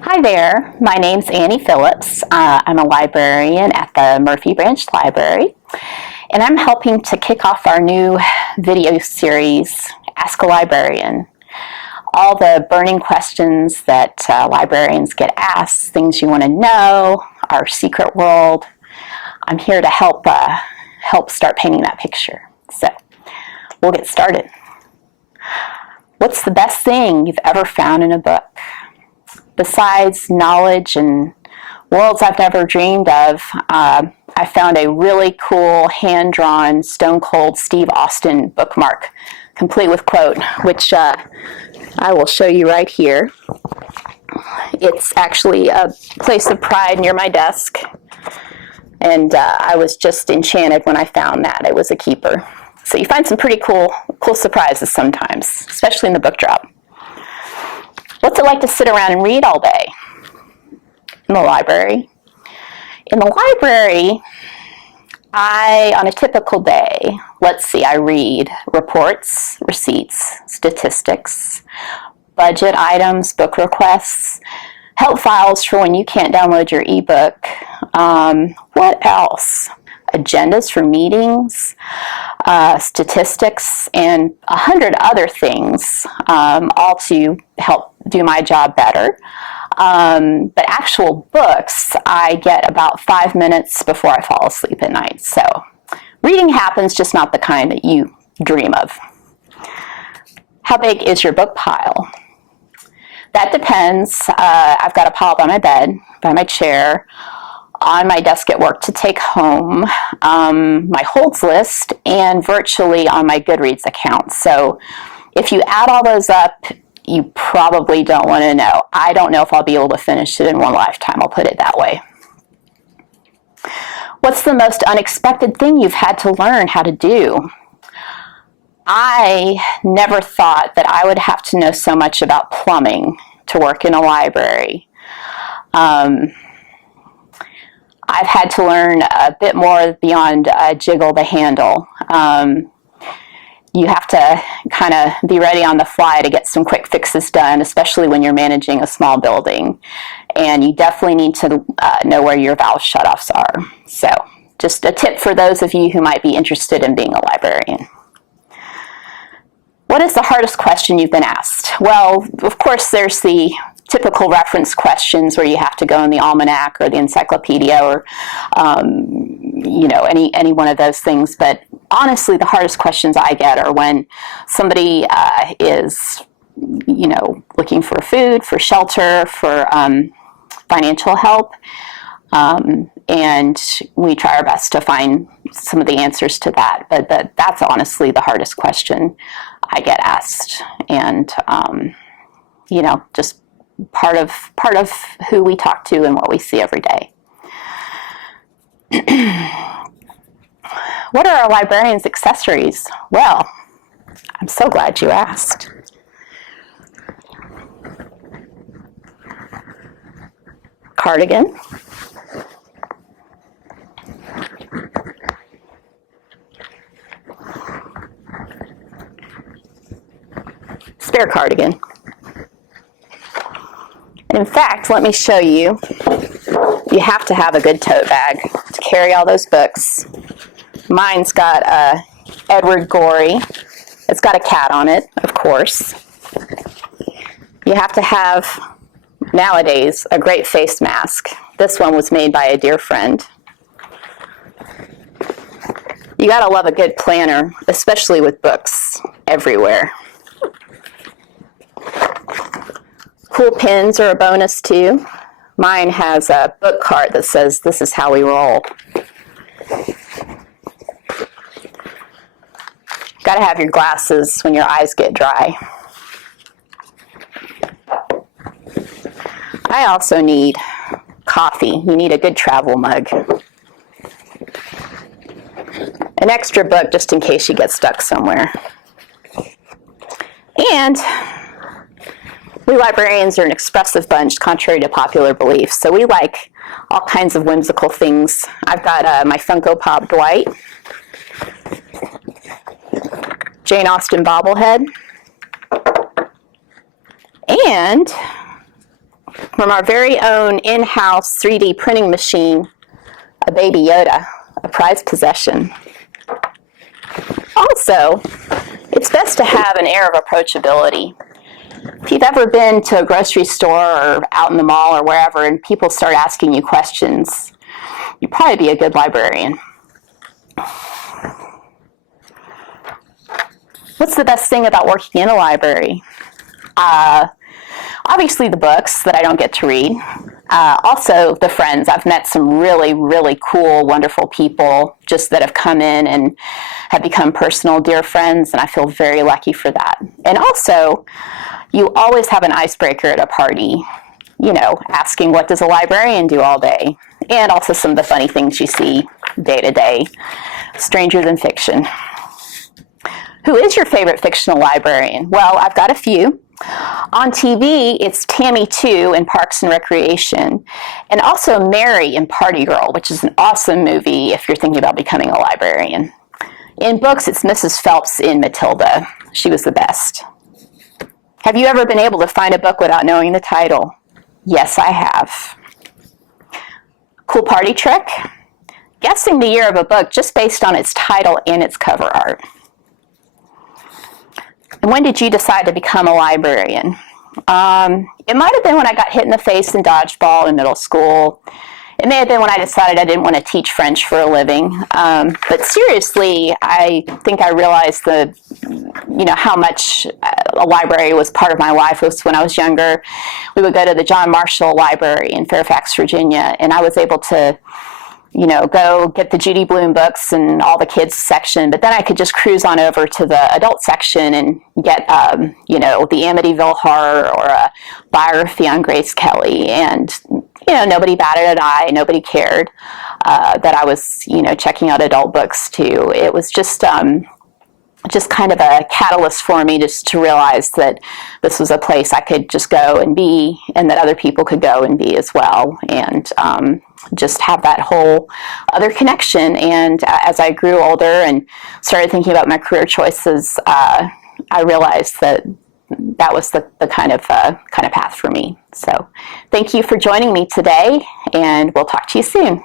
Hi there, my name's Annie Phillips. I'm a librarian at the Murphy Branch Library, and I'm helping to kick off our new video series, Ask a Librarian. All the burning questions that librarians get asked, things you want to know, our secret world. I'm here to help start painting that picture. So we'll get started. What's the best thing you've ever found in a book? Besides knowledge and worlds I've never dreamed of, I found a really cool hand-drawn Stone Cold Steve Austin bookmark, complete with quote, which I will show you right here. It's actually a place of pride near my desk, and I was just enchanted when I found that. It was a keeper. So you find some pretty cool surprises sometimes, especially in the book drop. What's it like to sit around and read all day in the library? In the library, on a typical day, I read reports, receipts, statistics, budget items, book requests, help files for when you can't download your ebook. What else? Agendas for meetings, statistics, and 100 other things, all to help do my job better. But actual books, I get about 5 minutes before I fall asleep at night. So reading happens, just not the kind that you dream of. How big is your book pile? That depends. I've got a pile by my bed, by my chair, on my desk at work to take home, my holds list, and virtually on my Goodreads account. So if you add all those up, you probably don't want to know. I don't know if I'll be able to finish it in one lifetime, I'll put it that way. What's the most unexpected thing you've had to learn how to do? I never thought that I would have to know so much about plumbing to work in a library. I've had to learn a bit more beyond jiggle the handle. You have to kind of be ready on the fly to get some quick fixes done, especially when you're managing a small building. And you definitely need to know where your valve shutoffs are. So just a tip for those of you who might be interested in being a librarian. What is the hardest question you've been asked? Well, of course, there's the typical reference questions where you have to go in the almanac or the encyclopedia or any one of those things. But honestly, the hardest questions I get are when somebody is looking for food, for shelter, for financial help, and we try our best to find some of the answers to that. But that's honestly the hardest question I get asked, and just part of who we talk to and what we see every day. What are a librarian's accessories? Well, I'm so glad you asked. Cardigan. Spare cardigan. In fact, let me show you. You have to have a good tote bag to carry all those books. Mine's got Edward Gorey. It's got a cat on it, of course. You have to have, nowadays, a great face mask. This one was made by a dear friend. You gotta love a good planner, especially with books everywhere. Cool pins are a bonus too. Mine has a book card that says, "This is how we roll." Gotta have your glasses when your eyes get dry. I also need coffee. You need a good travel mug. An extra book just in case you get stuck somewhere. And we librarians are an expressive bunch, contrary to popular belief. So we like all kinds of whimsical things. I've got my Funko Pop Dwight, Jane Austen bobblehead, and from our very own in-house 3D printing machine, a baby Yoda, a prized possession. Also, it's best to have an air of approachability. If you've ever been to a grocery store or out in the mall or wherever and people start asking you questions, you'd probably be a good librarian. What's the best thing about working in a library? Obviously the books that I don't get to read. Also the friends. I've met some really, really cool, wonderful people just that have come in and have become personal, dear friends, and I feel very lucky for that. And also, you always have an icebreaker at a party, you know, asking what does a librarian do all day? And also some of the funny things you see day to day. Stranger than fiction. Who is your favorite fictional librarian? Well, I've got a few. On TV, it's Tammy 2 in Parks and Recreation, and also Mary in Party Girl, which is an awesome movie if you're thinking about becoming a librarian. In books, it's Mrs. Phelps in Matilda. She was the best. Have you ever been able to find a book without knowing the title? Yes, I have. Cool party trick? Guessing the year of a book just based on its title and its cover art. And when did you decide to become a librarian? It might have been when I got hit in the face in dodgeball in middle school. It may have been when I decided I didn't want to teach French for a living. But seriously, I think I realized how much a library was part of my life. It was when I was younger. We would go to the John Marshall Library in Fairfax, Virginia, and I was able to go get the Judy Blume books and all the kids section, but then I could just cruise on over to the adult section and get, the Amityville Horror or a biography on Grace Kelly. And, nobody batted an eye, nobody cared that I was, checking out adult books too. It was just kind of a catalyst for me just to realize that this was a place I could just go and be, and that other people could go and be as well, and just have that whole other connection. And as I grew older and started thinking about my career choices, I realized that that was the kind of path for me. So thank you for joining me today, and we'll talk to you soon.